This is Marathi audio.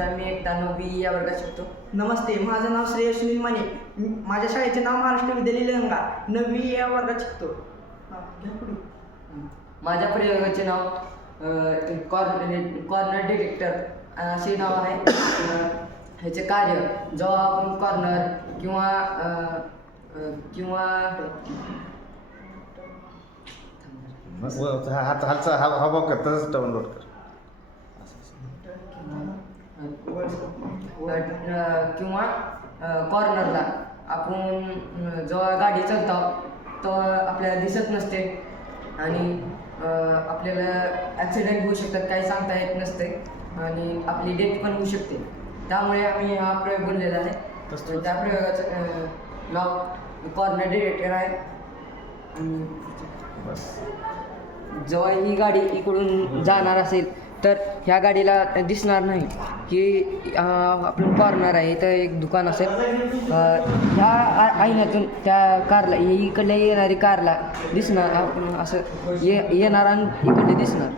माझा मी एकटा 9वी या वर्गात शिकतो. नमस्ते, माझं नाव श्रेयस सुनील माने. माझ्या शाळेचे नाव महाराष्ट्र विद्यालय लंगा. 9वी या वर्गात शिकतो. घ्या पुढे. माझ्या प्रयोगाचे नाव कॉर्नर डिटेक्टर असे नाव आहे. ह्याचे कार्य जेव्हा आपण कॉर्नर किंवा हातचा हावभाव कर, तसंच डाउनलोड कर. किंवा कॉर्नरला आपण जेव्हा गाडी चालतो तेव्हा आपल्याला दिसत नसते आणि आपल्याला ॲक्सिडेंट होऊ शकतात, काही सांगता येत नसते आणि आपली डेथ पण होऊ शकते. त्यामुळे आम्ही हा प्रयोग बनलेला आहे. त्या प्रयोगाचं नाव कॉर्नर डिटेक्टर आहे. आणि जेव्हा ही गाडी इकडून जाणार असेल तर ह्या गाडीला दिसणार नाही की आपण कॉर्नर आहे, तर एक दुकान असेल. ह्या आईन्यातून त्या कारला इकडल्या येणारी कारला दिसणार, आपण असं येणार आणि इकडले दिसणार.